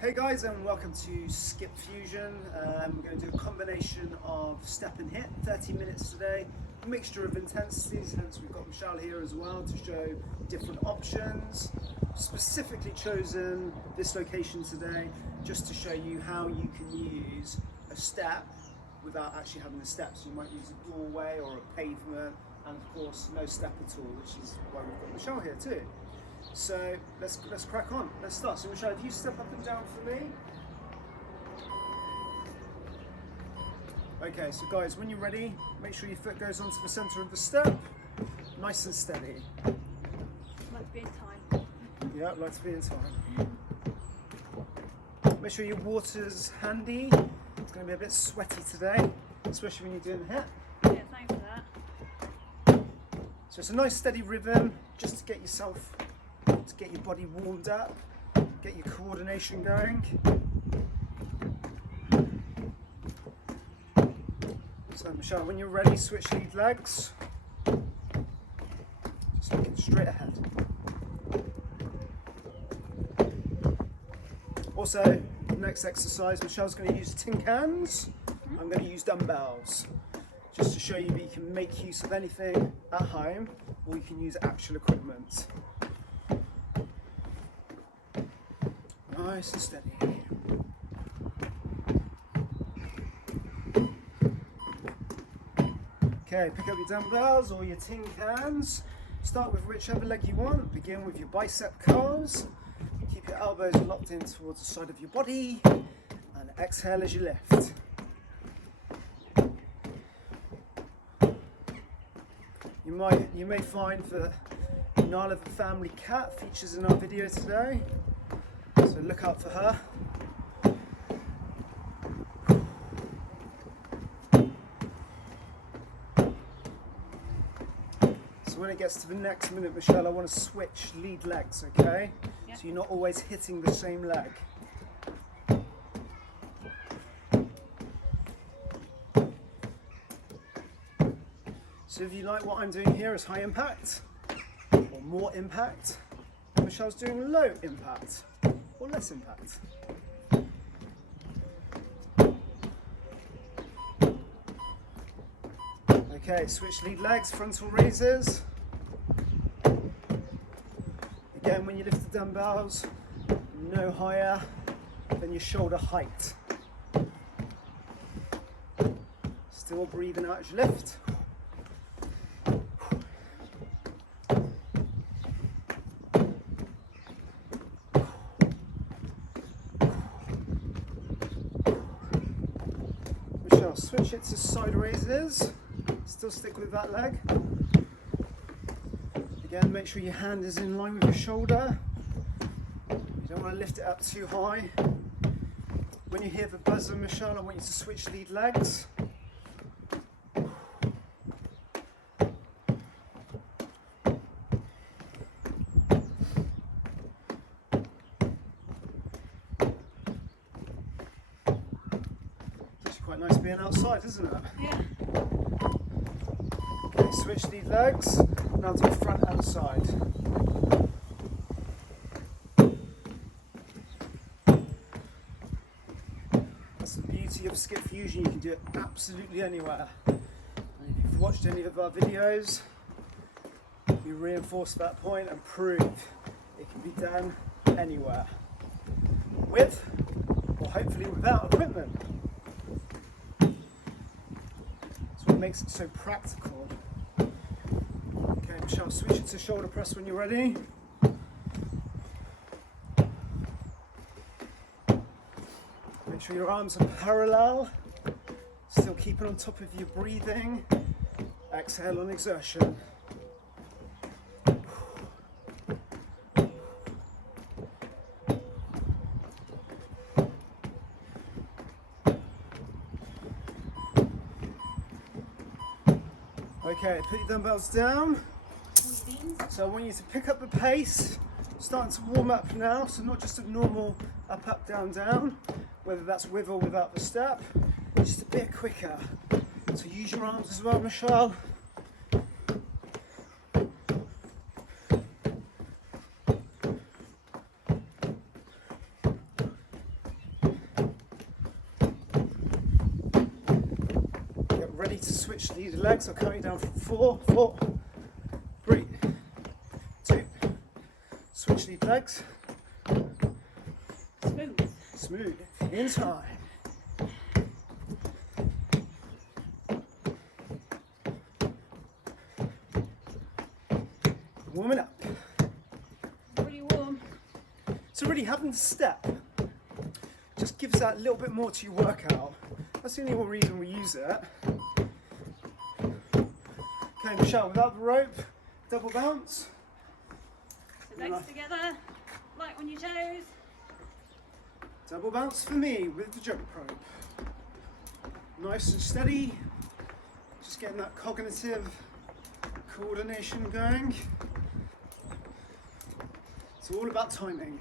Hey guys, and welcome to Skipfusion. We're going to do a combination of step and hit, 30 minutes today, a mixture of intensities, hence we've got Michelle here as well to show different options. Specifically chosen this location today just to show you how you can use a step without actually having the steps. You might use a doorway or a pavement, and of course no step at all, which is why we've got Michelle here too. So let's crack on. Let's start. So Michelle, if you step up and down for me. Okay, so guys, when you're ready, make sure your foot goes onto the center of the step, nice and steady. Like to be in time. Yeah, like to be in time. Make sure your water's handy. It's going to be a bit sweaty today, especially when you're doing HIIT. Yeah, thanks for that. So it's a nice steady rhythm, just to get yourself, to get your body warmed up, get your coordination going. So Michelle, when you're ready, switch lead legs. Just looking straight ahead. Also, next exercise, Michelle's going to use tin cans. I'm going to use dumbbells, just to show you that you can make use of anything at home, or you can use actual equipment. Nice and steady. Okay, pick up your dumbbells or your tin cans. Start with whichever leg you want. Begin with your bicep curls. Keep your elbows locked in towards the side of your body, and exhale as you lift. You may find that Nala the family cat features in our video today, so look out for her. So when it gets to the next minute, Michelle, I want to switch lead legs, okay? Yep. So you're not always hitting the same leg. So if you like what I'm doing here is high impact or more impact, Michelle's doing low impact or less impact. Okay, switch lead legs, frontal raises. Again, when you lift the dumbbells, no higher than your shoulder height. Still breathing out as you lift. Michelle, switch it to side raises. Still stick with that leg. Again, make sure your hand is in line with your shoulder. You don't want to lift it up too high. When you hear the buzzer, Michelle, I want you to switch lead legs. It's quite nice being outside, isn't it? Yeah. Okay, switch lead legs. Now to the front and side. That's the beauty of Skipfusion. You can do it absolutely anywhere. And if you've watched any of our videos, we reinforce that point and prove it can be done anywhere, with or hopefully without equipment. That's what makes it so practical. Okay, Michelle, switch it to shoulder press when you're ready. Make sure your arms are parallel, still keeping on top of your breathing. Exhale on exertion. Okay, put your dumbbells down. So I want you to pick up the pace, starting to warm up now, so not just a normal up, up, down, down, whether that's with or without the step, just a bit quicker. So use your arms as well, Michelle. legs. I'll count you down from 4, 4, 3, 2, switch lead legs. Smooth. Smooth, in time. Warming up. Really warm. So really having to step just gives that little bit more to your workout. That's the only one reason we use it. Okay, Michelle, without the rope, double bounce. So legs together, light on your toes. Double bounce for me with the jump rope. Nice and steady. Just getting that cognitive coordination going. It's all about timing.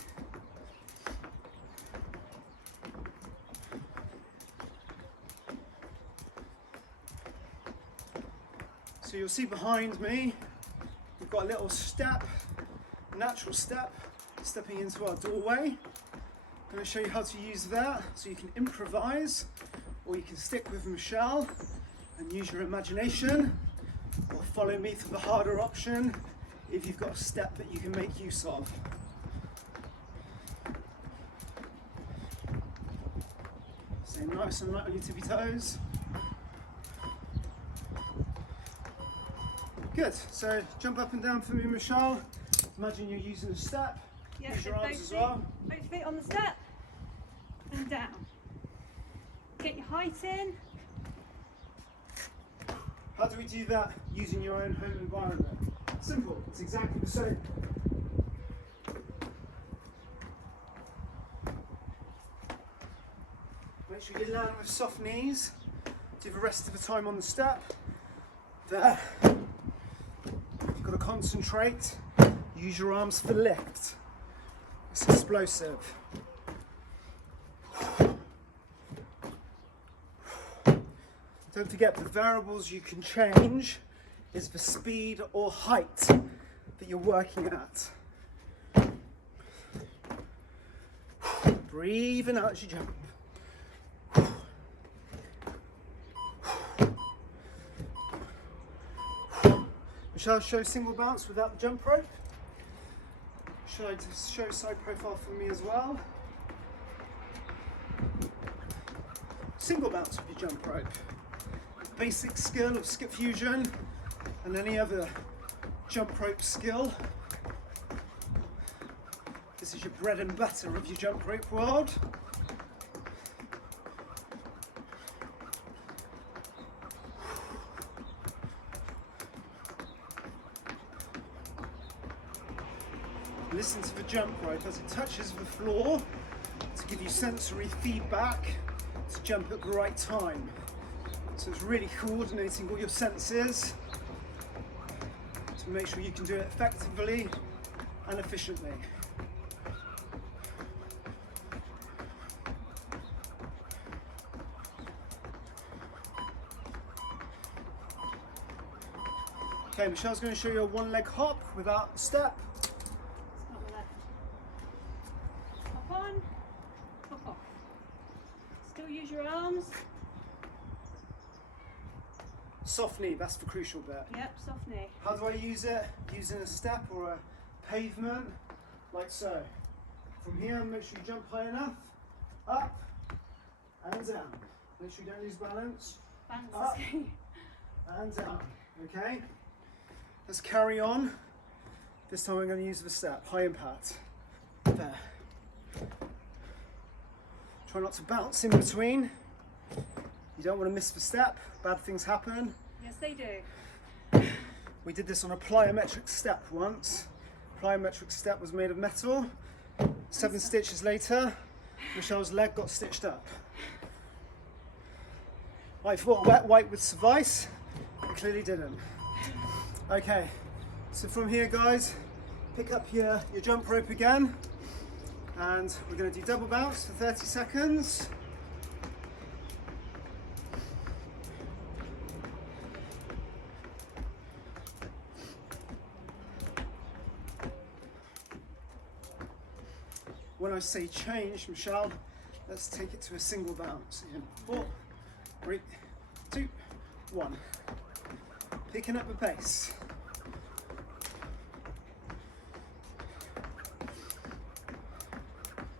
So you'll see behind me, we've got a little step, natural step, stepping into our doorway. I'm going to show you how to use that so you can improvise, or you can stick with Michelle and use your imagination, or follow me for the harder option if you've got a step that you can make use of. Stay nice and light on your tippy toes. Good, so jump up and down for me, Michelle. Imagine you're using a step. Yeah, Use your so arms both as well. Both feet on the step and down. Get your height in. How do we do that using your own home environment? Simple, it's exactly the same. Make sure you land with soft knees. Do the rest of the time on the step. There. You've got to concentrate. Use your arms for lift. It's explosive. Don't forget, the variables you can change is the speed or height that you're working at. Breathing out as you jump. Shall I show single bounce without the jump rope? Should I just show side profile for me as well? Single bounce with your jump rope. Basic skill of Skipfusion and any other jump rope skill. This is your bread and butter of your jump rope world. Listen to the jump rope as it touches the floor to give you sensory feedback to jump at the right time. So it's really coordinating all your senses to make sure you can do it effectively and efficiently. Okay, Michelle's going to show you a one leg hop without the step. Hop on, hop off. Still use your arms. Soft knee, that's the crucial bit. Yep, soft knee. How do I use it? Using a step or a pavement, like so. From here, make sure you jump high enough, up and down. Make sure you don't lose balance. Balance Up is key. and down, okay? Let's carry on. This time I'm going to use the step, high impact. There. Try not to bounce in between. You don't want to miss the step, bad things happen. Yes, they do. We did this on a plyometric step once. Plyometric step was made of metal. 7 stitches later, Michelle's leg got stitched up. I thought wet wipe would suffice, it clearly didn't. Okay, so from here guys, pick up your jump rope again, and we're going to do double bounce for 30 seconds. When I say change, Michelle, let's take it to a single bounce. In 4, 3, 2, 1. Picking up the pace.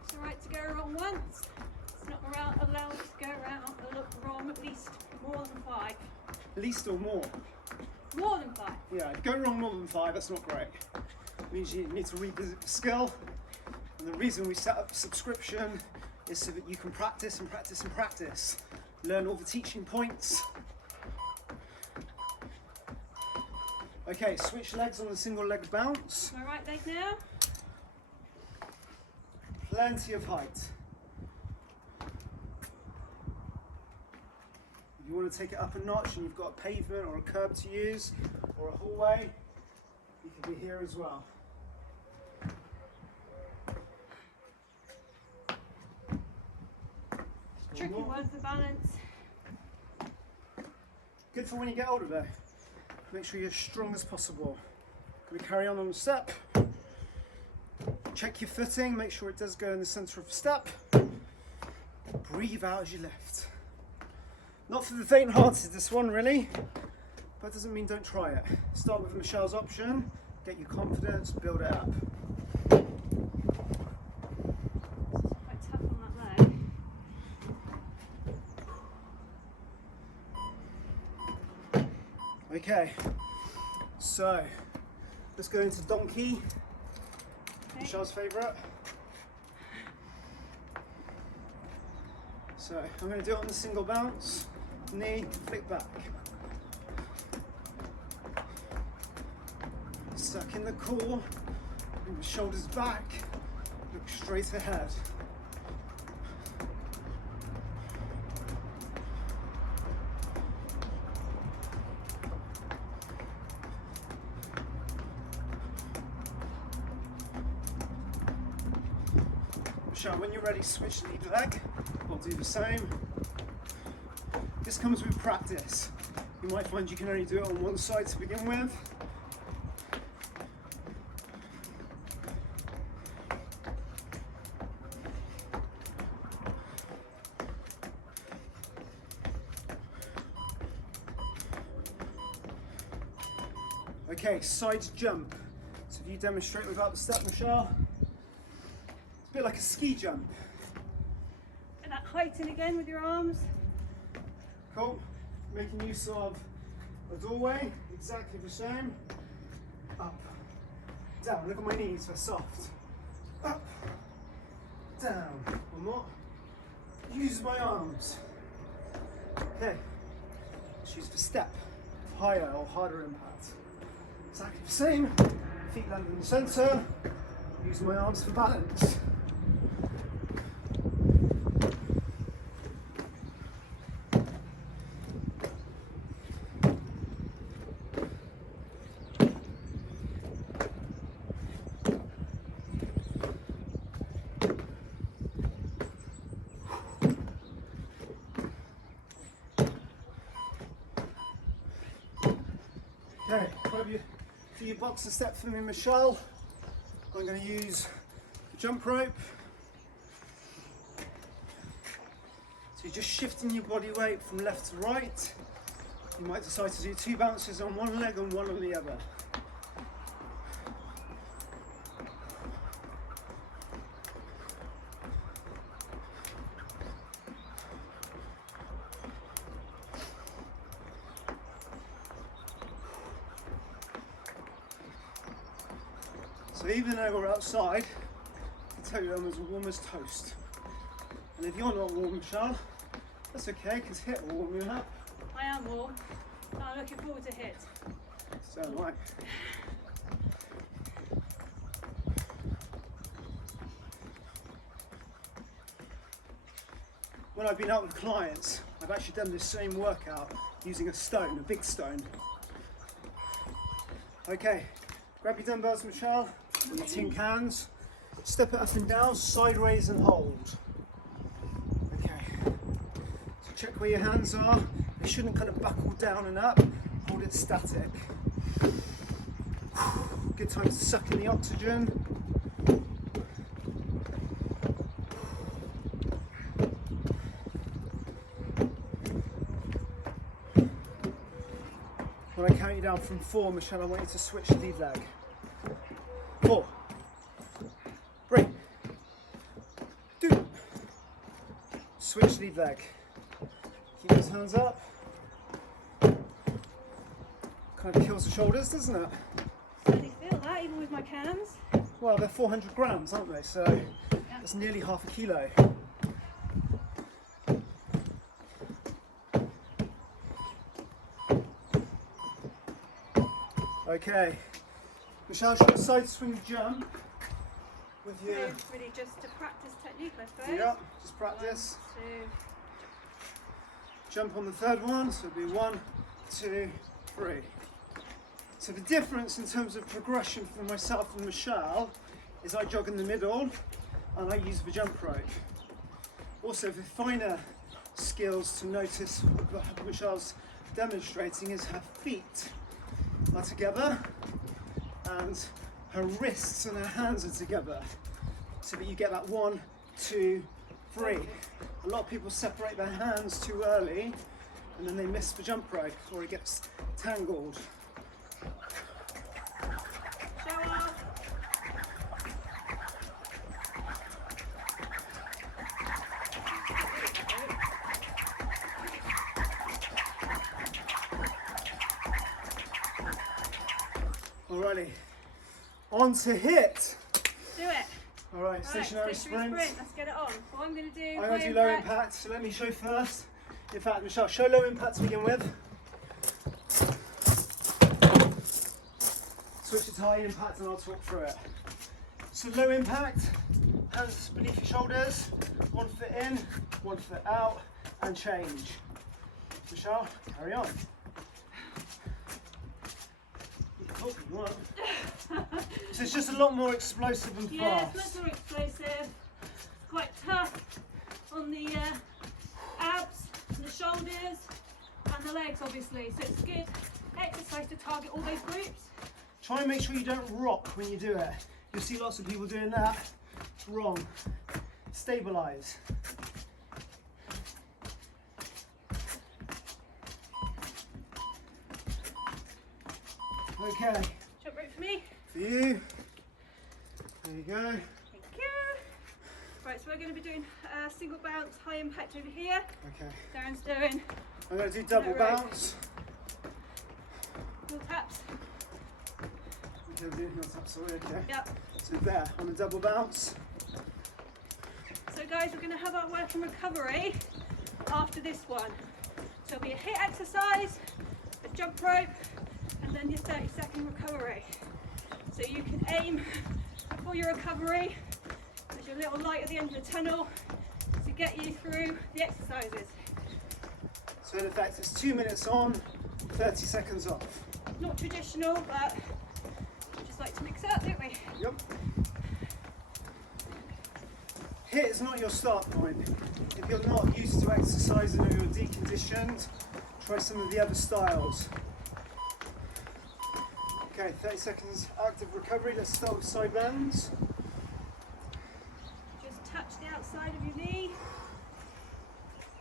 It's alright to go wrong once. It's not allowed to go wrong at least more than 5. Least or more? More than 5. Yeah, go wrong more than 5, that's not great. It means you need to revisit the skill. And the reason we set up a subscription is so that you can practice and practice and practice. Learn all the teaching points. Okay, switch legs on the single leg bounce. My right leg now. Plenty of height. If you want to take it up a notch and you've got a pavement or a curb to use or a hallway, you can be here as well. Tricky one for balance. Good for when you get older though. Make sure you're as strong as possible. Can we carry on the step? Check your footing, make sure it does go in the centre of the step. Breathe out as you lift. Not for the faint-hearted, this one really, but it doesn't mean don't try it. Start with Michelle's option, get your confidence, build it up. Quite tough on that leg. Okay, so let's go into donkey, Okay. Michelle's favourite. So I'm going to do it on the single bounce, knee, flick back. Suck in the core, bring the shoulders back, look straight ahead. Michelle, when you're ready, switch lead leg. I'll do the same. This comes with practice. You might find you can only do it on one side to begin with. Okay, side jump. So if you demonstrate without the step, Michelle. It's a bit like a ski jump. And that heighten again with your arms. Cool. Making use of a doorway, exactly the same. Up, down. Look at my knees, they're soft. Up, down. One more. Use my arms. Okay. Let's use the step. Higher or harder impact. Exactly the same. Feet land in the centre. Use my arms for balance. Okay, for your boxer step for me, Michelle, I'm going to use the jump rope. So you're just shifting your body weight from left to right. You might decide to do 2 bounces on one leg and 1 on the other. So even though we're outside, I can tell you I'm as warm as toast. And if you're not warm, Michelle, that's okay, because HIIT will warm you up. I am warm. I'm looking forward to HIIT. So am I. When I've been out with clients, I've actually done this same workout using a stone, a big stone. Okay, grab your dumbbells, Michelle, and your tin cans. Step it up and down, sideways and hold. Okay, so check where your hands are. They shouldn't kind of buckle down and up. Hold it static. Good time to suck in the oxygen. When I count you down from 4, Michelle, I want you to switch lead leg. 4, 3, 2, switch lead leg. Keep those hands up. Kind of kills the shoulders, doesn't it? Certainly feel that, even with my cans. Well, they're 400 grams, aren't they? So that's nearly half a kilo. Okay, Michelle, should side swing jump with your... So really just to practice technique, I suppose. Yeah, just practice. 1, 2. Jump on the third one, so it'll be 1, 2, 3. So the difference in terms of progression for myself and Michelle is I jog in the middle and I use the jump rope. Also, the finer skills to notice what Michelle's demonstrating is her feet are together and her wrists and her hands are together, so that you get that 1, 2, 3. A lot of people separate their hands too early and then they miss the jump rope or it gets tangled. Show off. Alrighty, on to hit. Do it. Alright, stationary sprint. Let's get it on. What I'm going to do. I'm going to do low impact, so let me show first. In fact, Michelle, show low impact to begin with. Switch it to high impact and I'll talk through it. So low impact, hands beneath your shoulders, 1 foot in, 1 foot out, and change. Michelle, carry on. Oh, you want. So it's just a lot more explosive and fast. Yeah, it's much more explosive. Quite tough on the abs, and the shoulders, and the legs, obviously. So it's a good exercise to target all those groups. Try and make sure you don't rock when you do it. You'll see lots of people doing that. It's wrong. Stabilize. Okay. Jump rope for me. For you. There you go. Thank you. Right, so we're going to be doing a single bounce, high impact over here. Okay. Darren's doing I'm going to do double No rope. bounce. heel taps. Okay, we're doing heel taps already, okay. Yep. So there, on the double bounce. So guys, we're going to have our work and recovery after this one. So it'll be a HIIT exercise, a jump rope, and then your 30-second recovery. So you can aim for your recovery. There's your little light at the end of the tunnel to get you through the exercises. So in effect, it's 2 minutes on, 30 seconds off. Not traditional, but we just like to mix it up, don't we? Yep. HIIT is not your start point. If you're not used to exercising or you're deconditioned, try some of the other styles. Okay, 30 seconds active recovery. Let's start with side bends. Just touch the outside of your knee,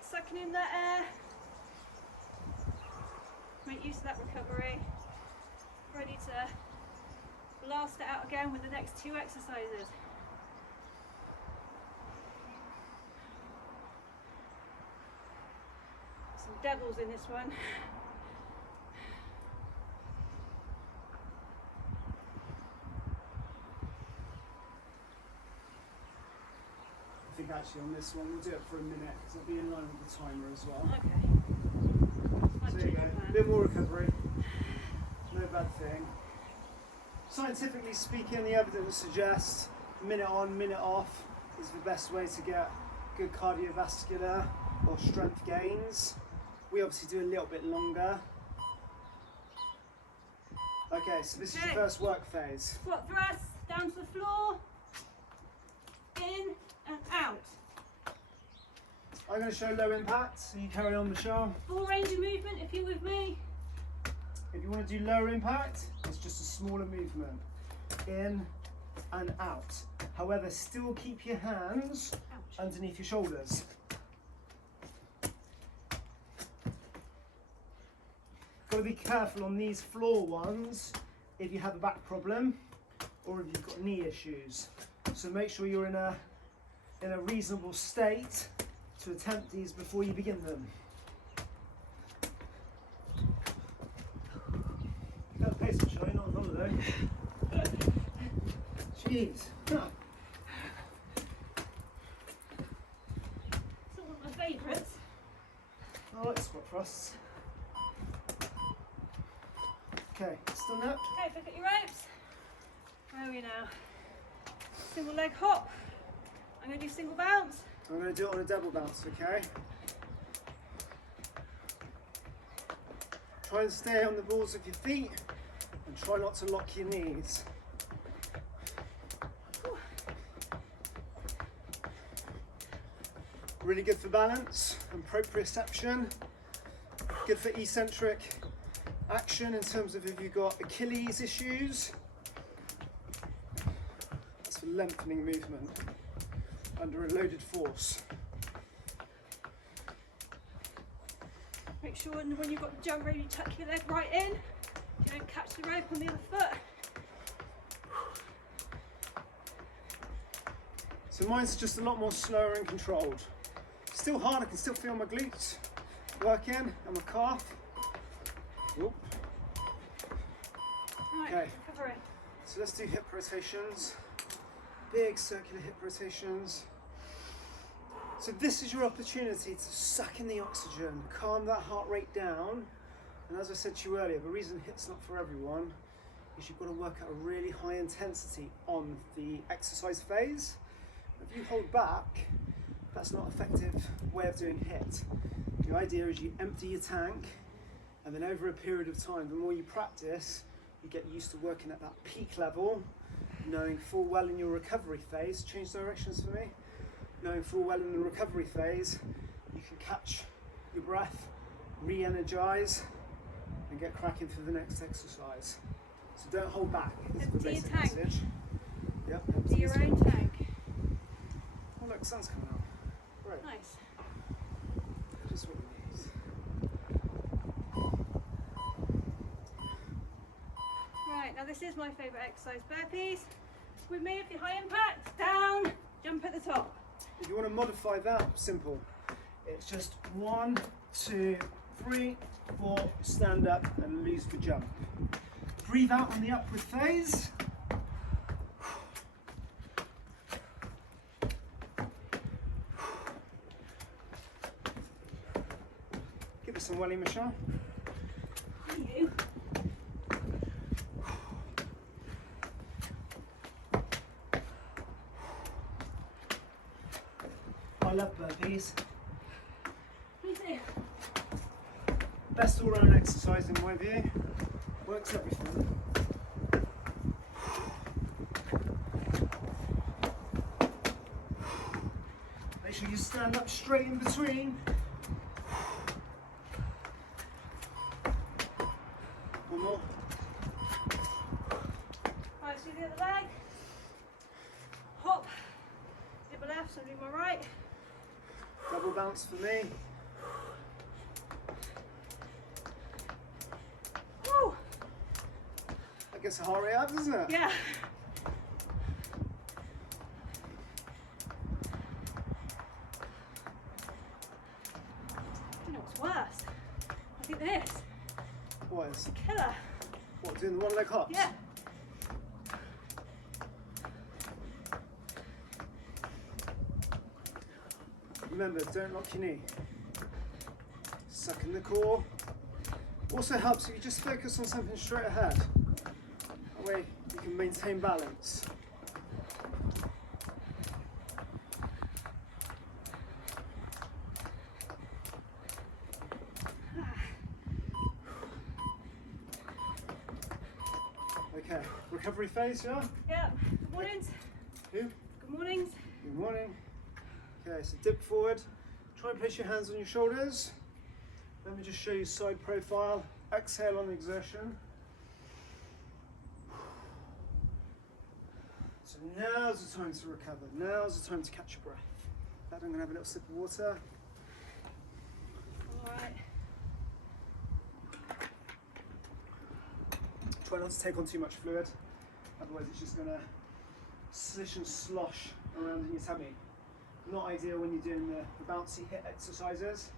sucking in that air. Make use of that recovery. Ready to blast it out again with the next 2 exercises. Some devils in this one. I think actually on this one we'll do it for a minute because it'll be in line with the timer as well. Okay. So there you go, a bit more recovery, no bad thing. Scientifically speaking, the evidence suggests minute on, minute off is the best way to get good cardiovascular or strength gains. We obviously do a little bit longer. Okay, so this is your first work phase. Squat thrusts, down to the floor, in and out. I'm going to show low impact, so you carry on, Michelle. Full range of movement if you're with me. If you want to do lower impact, it's just a smaller movement. In and out. However, still keep your hands underneath your shoulders. Got to be careful on these floor ones if you have a back problem or if you've got knee issues. So make sure you're in a reasonable state to attempt these before you begin them. Got a pace of shine on holiday. Jeez. Huh. It's not one of my favourites. I like squat thrusts. Okay, stand up. Okay, pick up your ropes. Where are we now? Single leg hop. I'm going to do single bounce. I'm going to do it on a double bounce, okay? Try and stay on the balls of your feet and try not to lock your knees. Really good for balance and proprioception. Good for eccentric action in terms of if you've got Achilles issues. It's for lengthening movement under a loaded force. Make sure when you've got the jump rope, you tuck your leg right in. You don't catch the rope on the other foot. So mine's just a lot more slower and controlled. Still hard, I can still feel my glutes working and my calf. Oop. Right, Okay. recovery. So let's do hip rotations. Big circular hip rotations. So this is your opportunity to suck in the oxygen, calm that heart rate down. And as I said to you earlier, the reason HIIT's not for everyone is you've got to work at a really high intensity on the exercise phase. If you hold back, that's not an effective way of doing HIIT. The idea is you empty your tank, and then over a period of time, the more you practice, you get used to working at that peak level, knowing full well in your recovery phase, change directions for me, knowing full well in the recovery phase, you can catch your breath, re-energize, and get cracking for the next exercise. So don't hold back, is the Empty your basic tank. message. Yep, Do your own tank. Oh look, sun's coming out. Great. Nice. Just what we need. Right, now this is my favourite exercise, burpees. With me, if you're high impact, down, jump at the top. If you want to modify that, simple. It's just 1, 2, 3, 4, stand up and lose the jump. Breathe out on the upward phase. Give us some welly, Michelle. You. I love burpees. Me too. Best all-round exercise in my view. Works everything. Make sure you stand up straight in between. One more. Right, so the other leg. Hop. Do my left, so do my right. Double bounce for me. Woo! That gets a heart rate up, doesn't it? Yeah. You know what's worse? I think this. What is? Killer. What, doing the one leg hops? Yeah. Remember, don't lock your knee. Suck in the core. Also helps if you just focus on something straight ahead. That way you can maintain balance. Okay, recovery phase, yeah? Yeah. Good mornings. Who? Good mornings. Good morning. Okay, so dip forward. Try and place your hands on your shoulders. Let me just show you side profile. Exhale on exertion. So now's the time to recover. Now's the time to catch your breath. I'm going to have a little sip of water. All right. Try not to take on too much fluid, otherwise it's just going to slish and slosh around in your tummy. Not ideal when you're doing the bouncy HIIT exercises.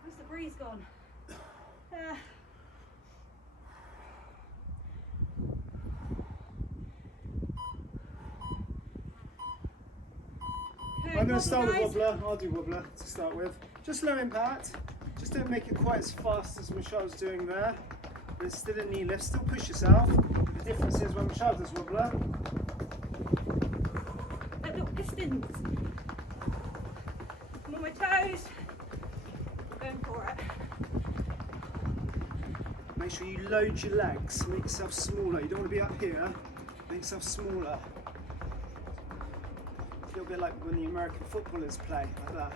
Where's the breeze gone? I'm going to start with wobbler. I'll do wobbler to start with. Just low impact. Just don't make it quite as fast as Michelle's doing there. But it's still a knee lift. Still push yourself. The difference is when Michelle does wobbler, like little pistons. I'm on my toes. I'm going for it. make sure you load your legs. Make yourself smaller. You don't want to be up here. Make yourself smaller. A little bit like when the American footballers play, like that.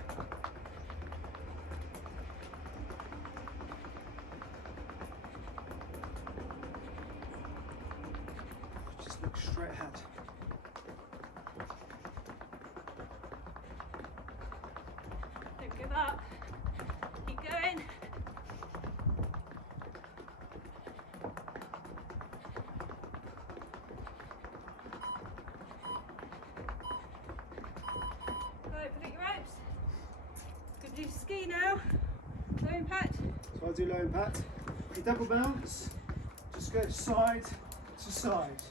Just look straight ahead. Don't give up. Keep going. Right, put your ropes. Gonna do ski now. Low impact. So I'll do low impact. You double bounce. Just go side to side.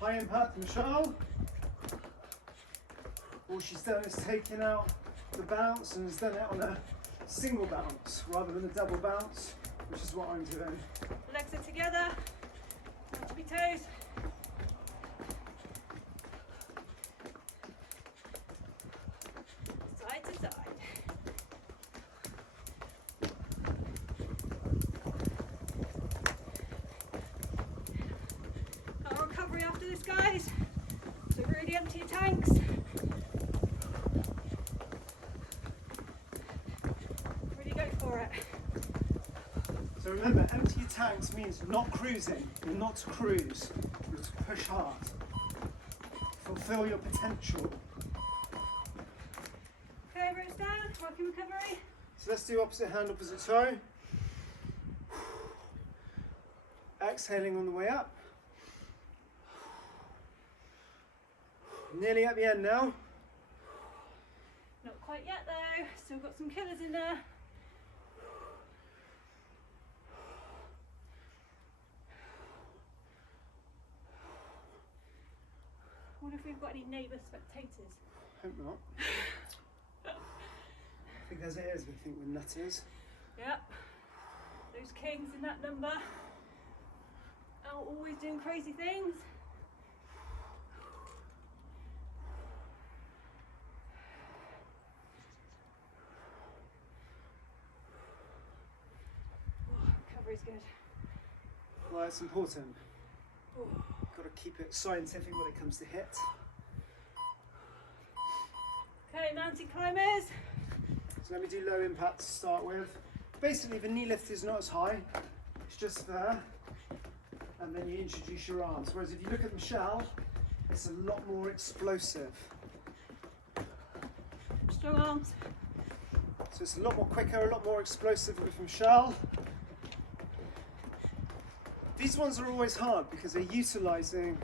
High impact, Michelle. All she's done is taken out the bounce and has done it on a single bounce rather than a double bounce, which is what I'm doing. Legs are together. Touch my toes. Side to side. Our recovery after this, guys. So really empty your tanks. Really go for it. So remember, empty your tanks means not cruising. You're not to cruise, you're to push hard. Fulfill your potential. Okay, ropes down, working recovery. So let's do opposite hand, opposite toe. Exhaling on the way up. Nearly at the end now. Not quite yet though, still got some killers in there. I wonder if we've got any neighbour spectators. Hope not. I think as it is, we think we're nutters. Yep, those kings in that number are always doing crazy things. Oh, recovery's good. Well, it's important. Oh. Got to keep it scientific when it comes to HIIT. Okay, mountain climbers. So let me do low impact to start with. Basically, the knee lift is not as high. It's just there. And then you introduce your arms. Whereas if you look at Michelle, it's a lot more explosive. Strong arms. So it's a lot more quicker, a lot more explosive with Michelle. These ones are always hard because they're utilising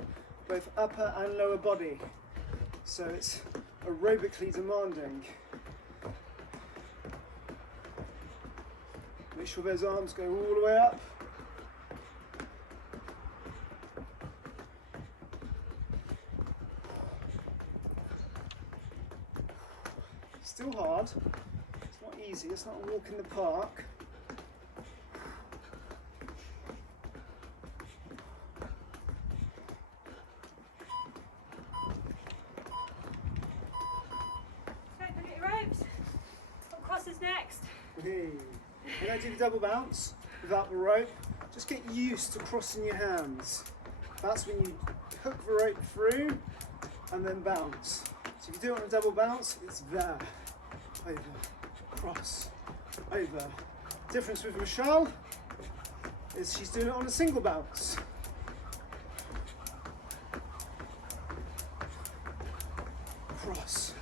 both upper and lower body. So it's aerobically demanding. Make sure those arms go all the way up. Still hard. It's not easy, it's not a walk in the park. Okay, look at your ropes. What crosses next? Hey. When I do the double bounce without the rope, just get used to crossing your hands. That's when you hook the rope through and then bounce. So if you do it on a double bounce, it's there. Over, cross, over. Difference with Michelle is she's doing it on a single bounce. cross.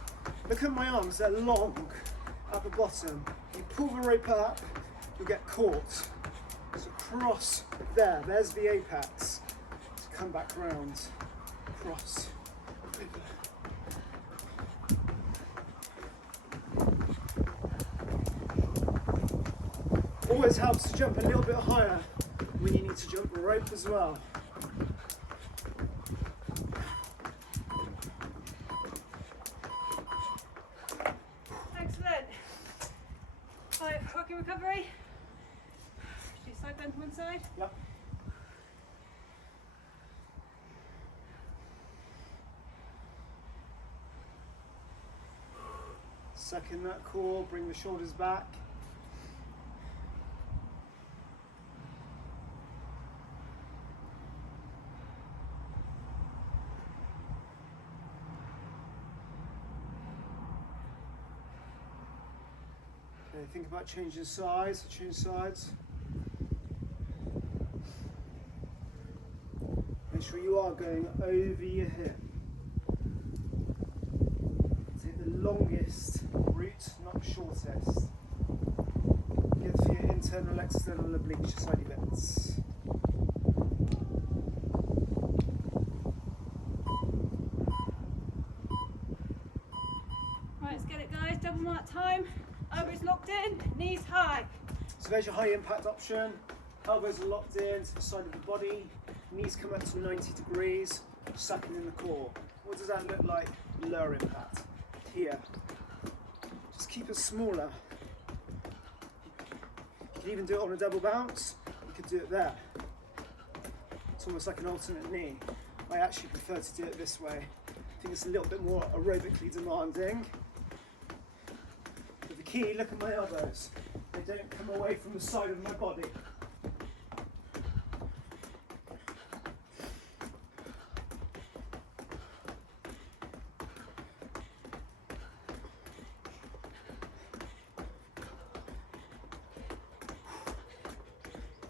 Look at my arms, they're long at the bottom. You pull the rope up, you'll get caught. So cross there, there's the apex. So come back round, cross, over. Always helps to jump a little bit higher when you need to jump the rope as well. Excellent. Right, working recovery. Do side bend to one side. Yep. Second that core, bring the shoulders back. Okay, think about changing sides, change sides. Make sure you are going over your hip. Take the longest route, not the shortest. Good for your internal, external obliques, your side bends. Right, let's get it, guys. Double mark time. Elbows locked in, knees high. So there's your high impact option. Elbows are locked in to the side of the body. Knees come up to 90 degrees, sucking in the core. What does that look like? Lower impact. Here. Just keep it smaller. You can even do it on a double bounce. You could do it there. It's almost like an alternate knee. I actually prefer to do it this way. I think it's a little bit more aerobically demanding. But the key, look at my elbows. They don't come away from the side of my body.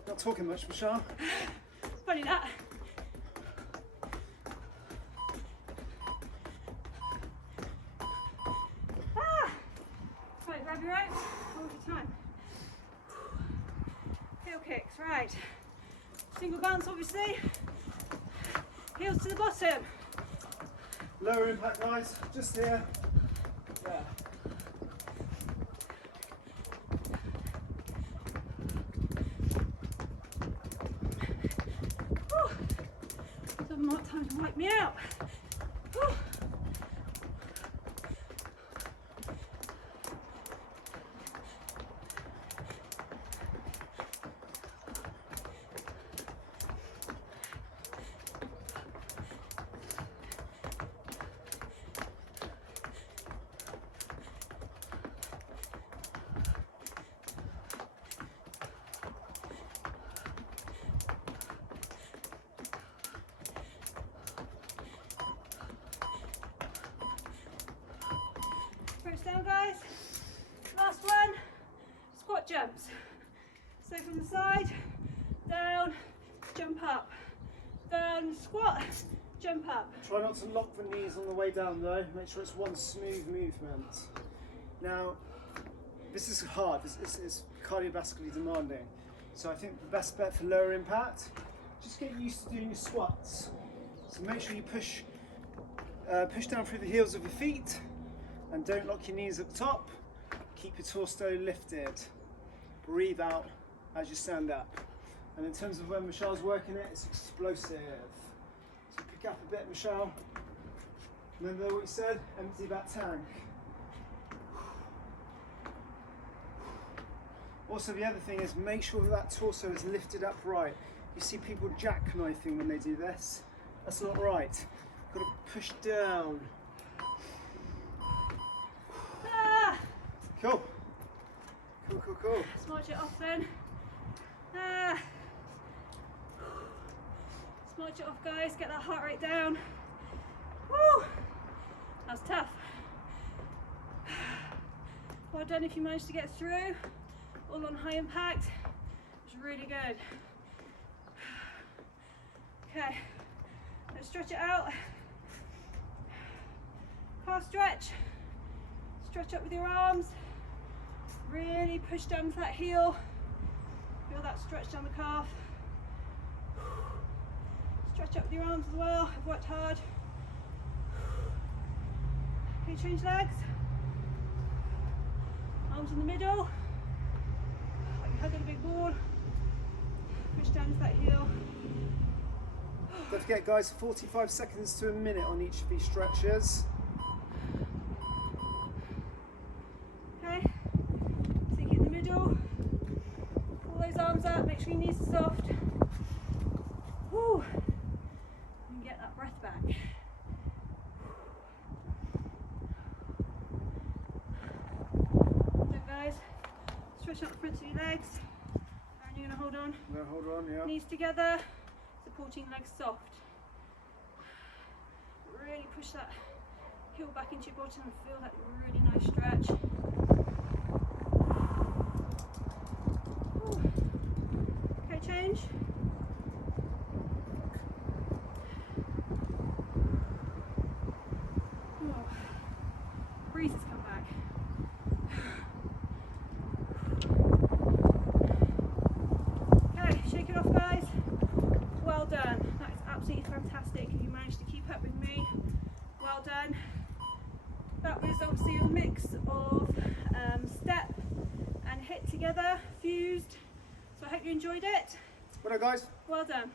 Not talking much, Michelle. Funny that. Right, grab your ropes, hold your time. Heel kicks, right. Single bounce, obviously. Heels to the bottom. Lower impact, guys. Just here. There. Double mark time to wipe me out. Whew. Ropes down, guys. Last one, squat jumps. So from the side, down, jump up. Down, squat, jump up. Try not to lock the knees on the way down though. Make sure it's one smooth movement. Now, this is hard. It's cardiovascularly demanding. So I think the best bet for lower impact, just get used to doing your squats. So make sure you push down through the heels of your feet. And don't lock your knees at the top. Keep your torso lifted. Breathe out as you stand up. And in terms of when Michelle's working it, it's explosive. So pick up a bit, Michelle. Remember what you said? Empty that tank. Also, the other thing is make sure that torso is lifted up right. You see people jackknifing when they do this. That's not right. Got to push down. Cool. Cool. Smudge it off then. Smudge it off, guys. Get that heart rate down. Woo! That's tough. Well done if you managed to get through. All on high impact. It was really good. Okay, let's stretch it out. Last stretch. Stretch up with your arms. Really push down to that heel. Feel that stretch down the calf. Stretch up with your arms as well. I've worked hard. Okay, change legs. Arms in the middle. Like you hug on a big ball. Push down to that heel. Don't forget, guys, 45 seconds to a minute on each of these stretches. Okay, sink it in the middle. Pull those arms up, make sure your knees are soft. Woo. And get that breath back. So guys, stretch out the fronts of your legs. And you're going to hold on. I'm going to hold on, yeah. Knees together, supporting legs soft. Really push that heel back into your bottom and feel that really nice stretch. Ooh. Okay, change. Oh. Breeze has come back. Okay, shake it off, guys. Well done. That is absolutely fantastic. You managed to keep up with me. Well done. That was obviously a mix of step and HIIT together, fused. So I hope you enjoyed it. Well done, guys. Well done.